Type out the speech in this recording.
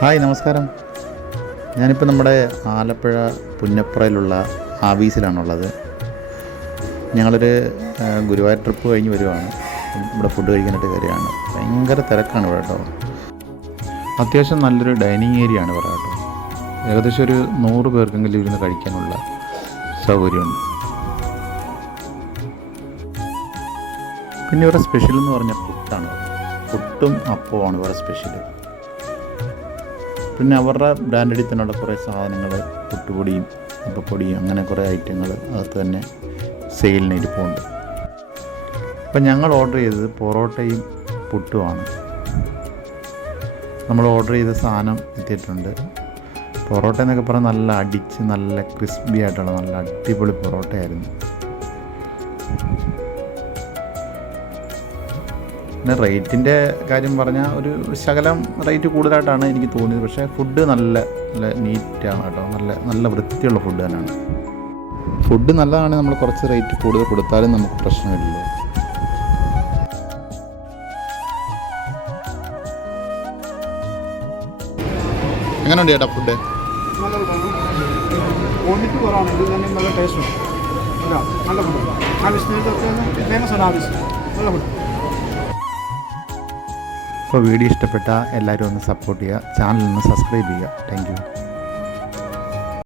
Hi നമസ്കാരം. ഞാനിപ്പോൾ നമ്മുടെ ആലപ്പുഴ പുന്നപ്രയിലുള്ള ആവീസിലാണുള്ളത്. ഞങ്ങളൊരു ഗുരുവായൂർ ട്രിപ്പ് കഴിഞ്ഞ് വരുവാണ്. ഇവിടെ ഫുഡ് കഴിക്കാനായിട്ട് കയറിയാണ്. ഭയങ്കര തിരക്കാണ് ഇവിടെ കേട്ടോ. അത്യാവശ്യം നല്ലൊരു ഡൈനിങ് ഏരിയ ആണ് ഇവിടെ കേട്ടോ. ഏകദേശം ഒരു 100 പേർക്കെങ്കിലും ഇരുന്ന് കഴിക്കാനുള്ള സൗകര്യമുണ്ട്. പിന്നെ ഇവിടെ സ്പെഷ്യൽ എന്ന് പറഞ്ഞാൽ പുട്ടാണ്. പുട്ടും അപ്പവുമാണ് ഇവിടെ സ്പെഷ്യൽ. പിന്നെ അവരുടെ ബ്രാൻഡഡിൽ തന്നെയുള്ള കുറേ സാധനങ്ങൾ, പുട്ടുപൊടിയും അപ്പപ്പൊടിയും അങ്ങനെ കുറേ ഐറ്റങ്ങൾ അകത്ത് തന്നെ സെയിലിന് ഇരിപ്പുണ്ട്. അപ്പം ഞങ്ങൾ ഓർഡർ ചെയ്തത് പൊറോട്ടയും പുട്ടുമാണ്. നമ്മൾ ഓർഡർ ചെയ്ത സാധനം എത്തിയിട്ടുണ്ട്. പൊറോട്ട എന്നൊക്കെ പറഞ്ഞാൽ നല്ല അടിച്ച് നല്ല ക്രിസ്പി ആയിട്ടുള്ള നല്ല അടിപൊളി പൊറോട്ടയായിരുന്നു. പിന്നെ റേറ്റിൻ്റെ കാര്യം പറഞ്ഞാൽ ഒരു ശകലം റേറ്റ് കൂടുതലായിട്ടാണ് എനിക്ക് തോന്നിയത്. പക്ഷേ ഫുഡ് നല്ല നല്ല നീറ്റാണ് കേട്ടോ. നല്ല നല്ല വൃത്തിയുള്ള ഫുഡ് തന്നെയാണ്. ഫുഡ് നല്ലതാണെങ്കിൽ നമ്മൾ കുറച്ച് റേറ്റ് കൂടുതൽ കൊടുത്താലും നമുക്ക് പ്രശ്നമില്ലല്ലോ. എങ്ങനെയുണ്ട് ചേട്ടാ ഫുഡ്? ക്വാണ്ടിറ്റി കുറവാണ്, ഇത് തന്നെ നല്ല ടേസ്റ്റുണ്ട്. നല്ല ഫുഡ്. ആവശ്യത്തിന് ഫേമസ് ആണ് ആവശ്യം. നല്ല ഫുഡ്. അപ്പോൾ വീഡിയോ ഇഷ്ടപ്പെട്ടാൽ എല്ലാവരും ഒന്ന് സപ്പോർട്ട് ചെയ്യുക, ചാനൽ ഒന്ന് സബ്സ്ക്രൈബ് ചെയ്യുക. Thank you.